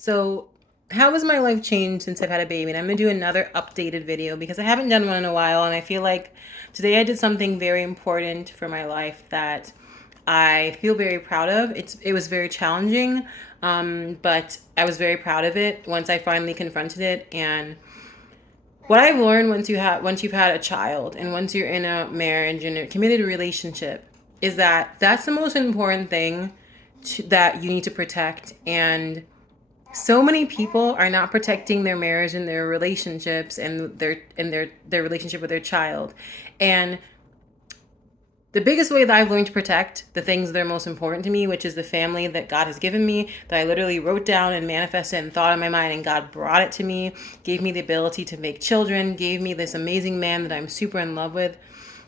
So, how has my life changed since I've had a baby? And I'm gonna do another updated video because I haven't done one in a while, and I feel like today I did something very important for my life that I feel very proud of. It was very challenging, but I was very proud of it once I finally confronted it. And what I've learned once you've had a child and once you're in a marriage and a committed relationship is that that's the most important thing that you need to protect. And so many people are not protecting their marriage and their relationships and their relationship with their child. And the biggest way that I've learned to protect the things that are most important to me, which is the family that God has given me, that I literally wrote down and manifested and thought in my mind, and God brought it to me, gave me the ability to make children, gave me this amazing man that I'm super in love with.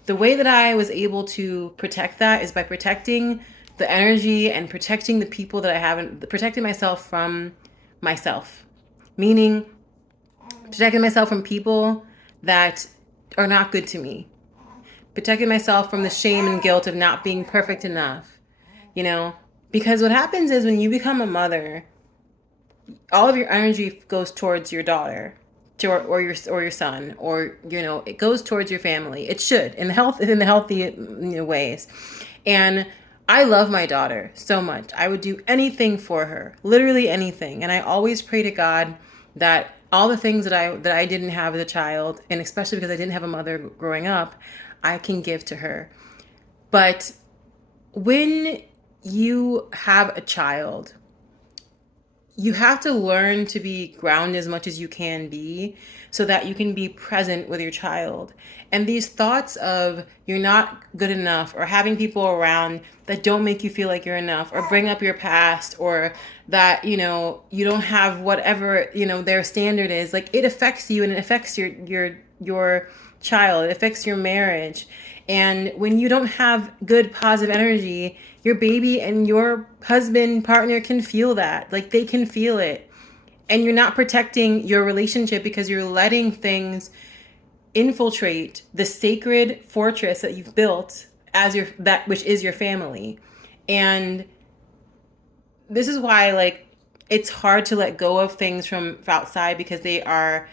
The way that I was able to protect that is by protecting the energy and protecting the people that I haven't, protecting myself from myself. Meaning, protecting myself from people that are not good to me, protecting myself from the shame and guilt of not being perfect enough, you know? Because what happens is when you become a mother, all of your energy goes towards your daughter or your son, or it goes towards your family. It should, in the healthy ways. And I love my daughter so much. I would do anything for her, literally anything. And I always pray to God that all the things that I didn't have as a child, and especially because I didn't have a mother growing up, I can give to her. But when you have a child, you have to learn to be grounded as much as you can be so that you can be present with your child. And these thoughts of you're not good enough, or having people around that don't make you feel like you're enough, or bring up your past, or that you don't have whatever their standard is, like, it affects you, and it affects your child, it affects your marriage. And when you don't have good positive energy, your baby and your husband, partner can feel that. Like, they can feel it. And you're not protecting your relationship because you're letting things infiltrate the sacred fortress that you've built as that which is your family. And this is why, like, it's hard to let go of things from outside because they are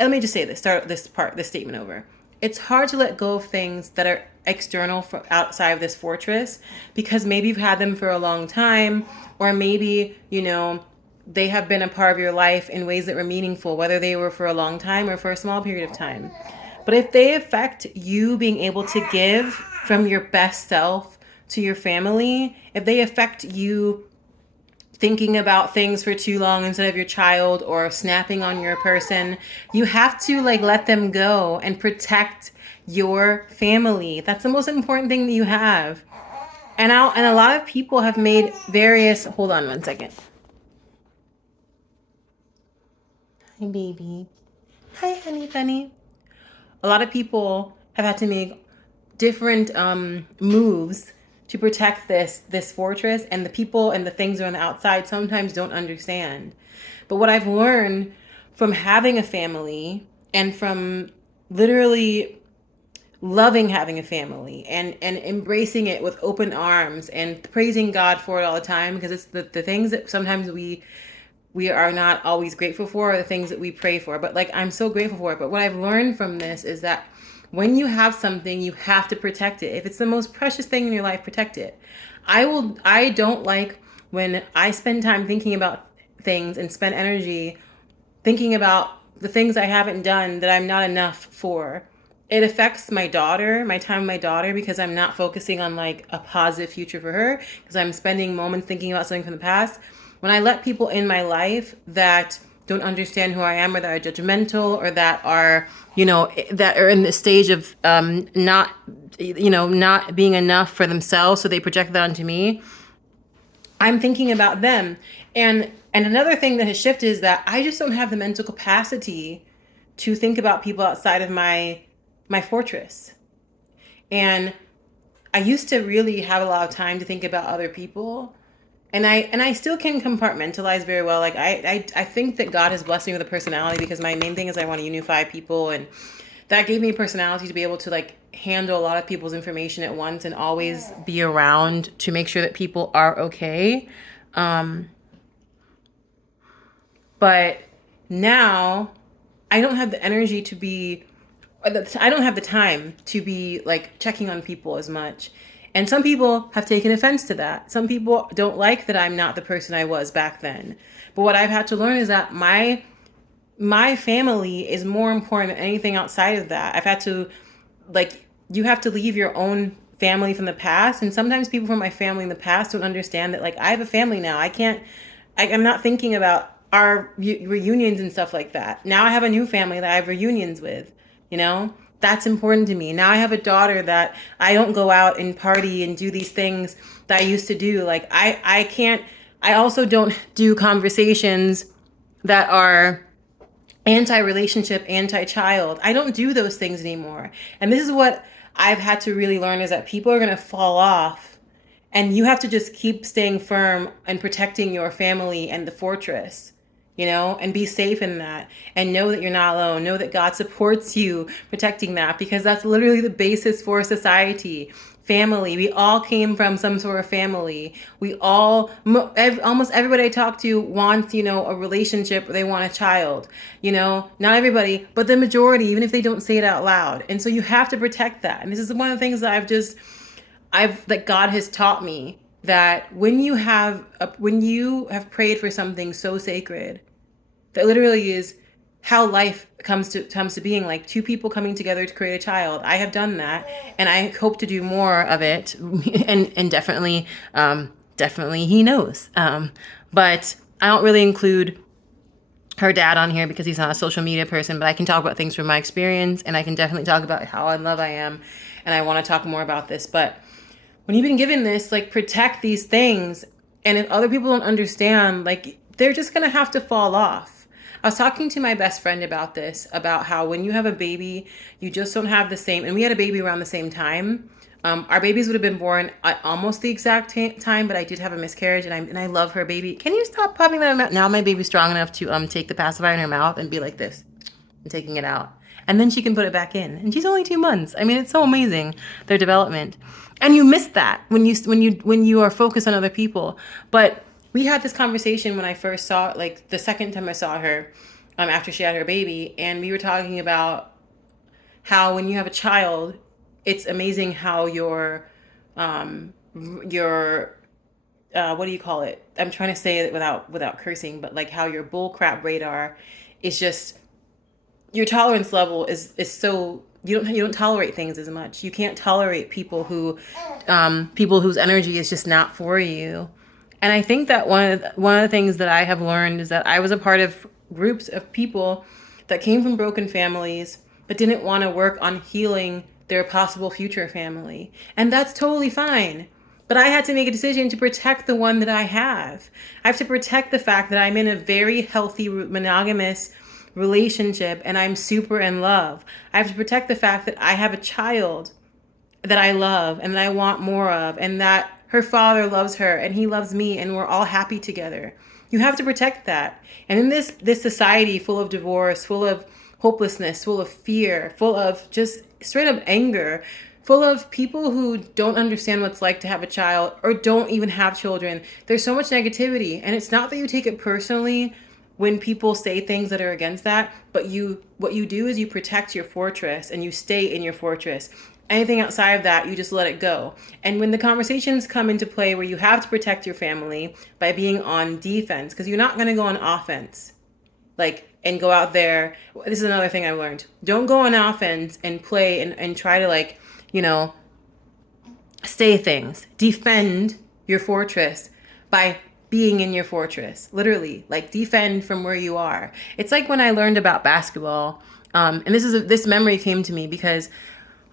let me just say this, start this statement over. It's hard to let go of things that are external from outside of this fortress because maybe you've had them for a long time, or maybe they have been a part of your life in ways that were meaningful, whether they were for a long time or for a small period of time. But if they affect you being able to give from your best self to your family, if they affect you thinking about things for too long instead of your child, or snapping on your person, you have to, like, let them go and protect your family. That's the most important thing that you have. And a lot of people have made various, hold on one second. Hi, baby. Hi, honey bunny. A lot of people have had to make different moves to protect this fortress, and the people and the things on the outside sometimes don't understand. But what I've learned from having a family, and from literally loving having a family, and embracing it with open arms and praising God for it all the time, because it's the things that sometimes we are not always grateful for, are the things that we pray for. But, like, I'm so grateful for it. But what I've learned from this is that when you have something, you have to protect it. If it's the most precious thing in your life, protect it. I don't like when I spend time thinking about things and spend energy thinking about the things I haven't done that I'm not enough for. It affects my daughter, my time with my daughter, because I'm not focusing on, like, a positive future for her, because I'm spending moments thinking about something from the past. When I let people in my life that don't understand who I am, or that are judgmental, or that are, that are in the stage of not being enough for themselves, so they project that onto me, I'm thinking about them. And another thing that has shifted is that I just don't have the mental capacity to think about people outside of my fortress. And I used to really have a lot of time to think about other people. And I still can compartmentalize very well. Like, I think that God has blessed me with a personality, because my main thing is I want to unify people, and that gave me a personality to be able to, like, handle a lot of people's information at once and always be around to make sure that people are okay. Um, But now I don't have the energy to be, I don't have the time to be like checking on people as much. And some people have taken offense to that. Some people don't like that I'm not the person I was back then. But what I've had to learn is that my family is more important than anything outside of that. I've had to, like, you have to leave your own family from the past, and sometimes people from my family in the past don't understand that, like, I have a family now. I'm not thinking about our reunions and stuff like that. Now I have a new family that I have reunions with, you know? That's important to me. Now I have a daughter that I don't go out and party and do these things that I used to do. Like, I can't, I also don't do conversations that are anti-relationship, anti-child. I don't do those things anymore. And this is what I've had to really learn, is that people are going to fall off, and you have to just keep staying firm and protecting your family and the fortress, and be safe in that, and know that you're not alone. Know that God supports you protecting that, because that's literally the basis for society. Family. We all came from some sort of family. We all, almost everybody I talk to wants, a relationship, or they want a child. Not everybody, but the majority, even if they don't say it out loud. And so you have to protect that. And this is one of the things that that God has taught me, that when you have prayed for something so sacred, that literally is how life comes to being, like two people coming together to create a child. I have done that, and I hope to do more of it. and definitely he knows. But I don't really include her dad on here because he's not a social media person, but I can talk about things from my experience, and I can definitely talk about how in love I am, and I want to talk more about this. But when you've been given this, like, protect these things. And if other people don't understand, like, they're just going to have to fall off. I was talking to my best friend about this, about how when you have a baby, you just don't have the same. And we had a baby around the same time. Our babies would have been born at almost the exact time, but I did have a miscarriage, and I love her baby. Can you stop popping that in her mouth? Now my baby's strong enough to take the pacifier in her mouth and be like this and taking it out. And then she can put it back in. And she's only 2 months. I mean, it's so amazing, their development. And you miss that when you are focused on other people. But we had this conversation when I first saw, like, the second time I saw her, after she had her baby, and we were talking about how when you have a child, it's amazing how your what do you call it? I'm trying to say it without cursing, but like how your bullcrap radar is just, your tolerance level is so, you don't tolerate things as much. You can't tolerate people whose energy is just not for you. And I think that one of the things that I have learned is that I was a part of groups of people that came from broken families but didn't want to work on healing their possible future family. And that's totally fine. But I had to make a decision to protect the one that I have. I have to protect the fact that I'm in a very healthy monogamous relationship and I'm super in love. I have to protect the fact that I have a child that I love and that I want more of, and that her father loves her and he loves me and we're all happy together. You have to protect that. And in this society full of divorce, full of hopelessness, full of fear, full of just straight up anger, full of people who don't understand what it's like to have a child or don't even have children, there's so much negativity. And it's not that you take it personally when people say things that are against that, but what you do is you protect your fortress and you stay in your fortress. Anything outside of that, you just let it go. And when the conversations come into play where you have to protect your family by being on defense, because you're not going to go on offense, like, and go out there. This is another thing I learned. Don't go on offense and play and try to, like, say things. Defend your fortress by being in your fortress. Literally, like, defend from where you are. It's like when I learned about basketball, and this memory came to me because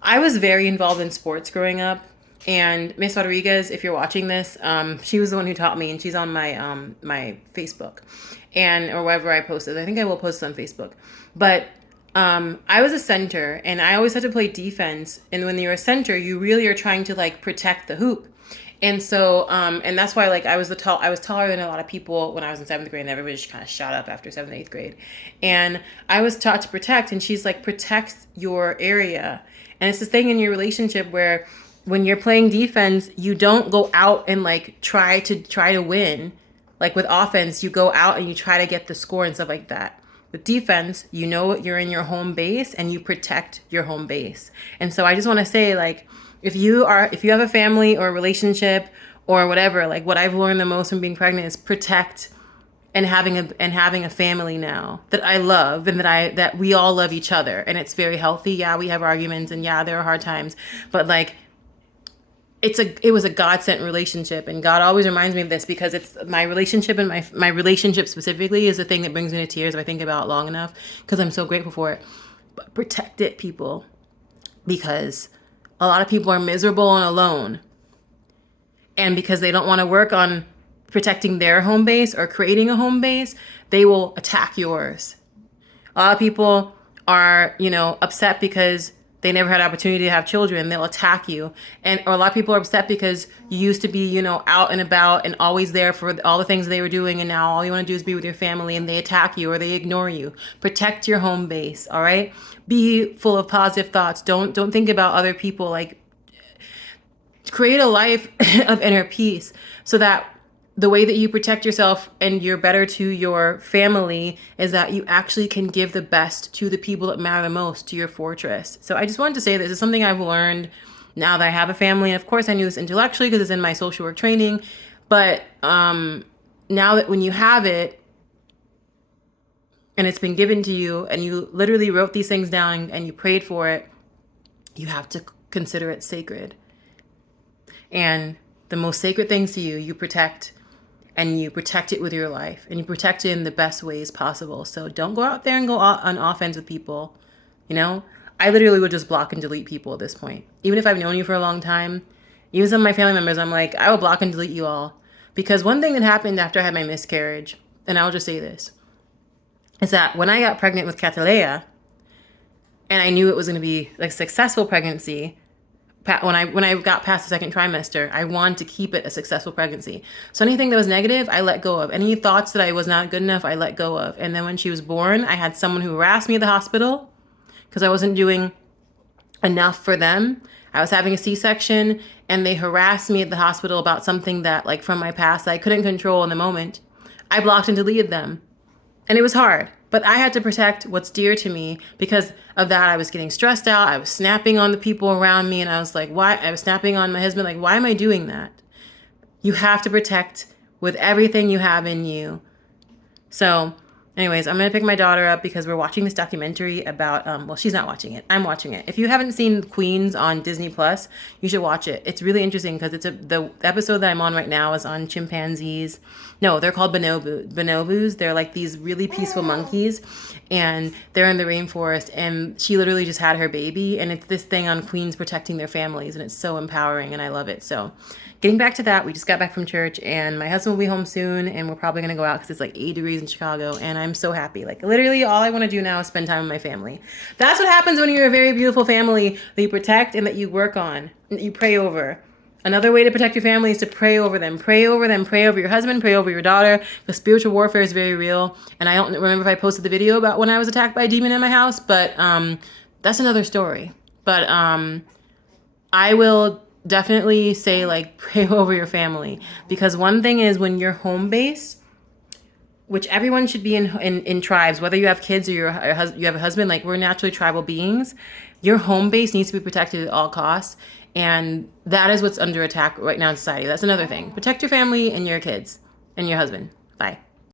I was very involved in sports growing up, and Miss Rodriguez, if you're watching this, she was the one who taught me, and she's on my Facebook, or wherever I posted. I think I will post it on Facebook. But I was a center, and I always had to play defense. And when you're a center, you really are trying to, like, protect the hoop. And so, and that's why, like, I was taller than a lot of people when I was in 7th grade, and everybody just kind of shot up after 7th, 8th grade. And I was taught to protect, and she's like, protect your area. And it's this thing in your relationship where when you're playing defense, you don't go out and, like, try to win. Like with offense, you go out and you try to get the score and stuff like that. With defense, you know you're in your home base and you protect your home base. And so I just want to say, like, if you have a family or a relationship or whatever, like what I've learned the most from being pregnant is protect and having a family now that I love and that we all love each other and it's very healthy. Yeah, we have arguments and yeah, there are hard times, but like it was a God sent relationship, and God always reminds me of this because it's my relationship, and my relationship specifically is the thing that brings me to tears if I think about it long enough because I'm so grateful for it. But protect it, people, because a lot of people are miserable and alone, and because they don't want to work on protecting their home base or creating a home base, they will attack yours. A lot of people are, upset because they never had opportunity to have children. They'll attack you. Or a lot of people are upset because you used to be, out and about and always there for all the things they were doing. And now all you want to do is be with your family, and they attack you or they ignore you. Protect your home base. All right. Be full of positive thoughts. Don't think about other people. Like, create a life of inner peace so that the way that you protect yourself and you're better to your family is that you actually can give the best to the people that matter the most, to your fortress. So I just wanted to say this is something I've learned now that I have a family. And of course I knew this intellectually because it's in my social work training. But now that when you have it and it's been given to you and you literally wrote these things down and you prayed for it, you have to consider it sacred. And the most sacred things to you, you protect, and you protect it with your life, and you protect it in the best ways possible. So don't go out there and go on offense with people. I literally would just block and delete people at this point. Even if I've known you for a long time, even some of my family members, I'm like, I will block and delete you all. Because one thing that happened after I had my miscarriage, and I'll just say this, is that when I got pregnant with Catalea, and I knew it was going to be like a successful pregnancy, when I got past the second trimester, I wanted to keep it a successful pregnancy. So anything that was negative, I let go of. Any thoughts that I was not good enough, I let go of. And then when she was born, I had someone who harassed me at the hospital because I wasn't doing enough for them. I was having a C-section and they harassed me at the hospital about something that, like, from my past that I couldn't control in the moment. I blocked and deleted them. And it was hard. But I had to protect what's dear to me. Because of that, I was getting stressed out. I was snapping on the people around me. And I was like, why? I was snapping on my husband. Like, why am I doing that? You have to protect with everything you have in you. So anyways, I'm going to pick my daughter up because we're watching this documentary about, well, she's not watching it. I'm watching it. If you haven't seen Queens on Disney Plus, you should watch it. It's really interesting because the episode that I'm on right now is on chimpanzees. No, they're called bonobos. They're like these really peaceful monkeys, and they're in the rainforest, and she literally just had her baby, and it's this thing on Queens protecting their families, and it's so empowering, and I love it. So getting back to that, we just got back from church, and my husband will be home soon, and we're probably going to go out because it's like 80 degrees in Chicago, and I'm so happy. Like, literally all I want to do now is spend time with my family. That's what happens when you're a very beautiful family that you protect and that you work on, and that you pray over. Another way to protect your family is to pray over them. Pray over them. Pray over your husband. Pray over your daughter. The spiritual warfare is very real. And I don't remember if I posted the video about when I was attacked by a demon in my house, but that's another story. But I will definitely say, like, pray over your family. Because one thing is, when you're home base, which everyone should be in tribes, whether you have kids or you have a husband, like, we're naturally tribal beings. Your home base needs to be protected at all costs. And that is what's under attack right now in society. That's another thing. Protect your family and your kids and your husband. Bye.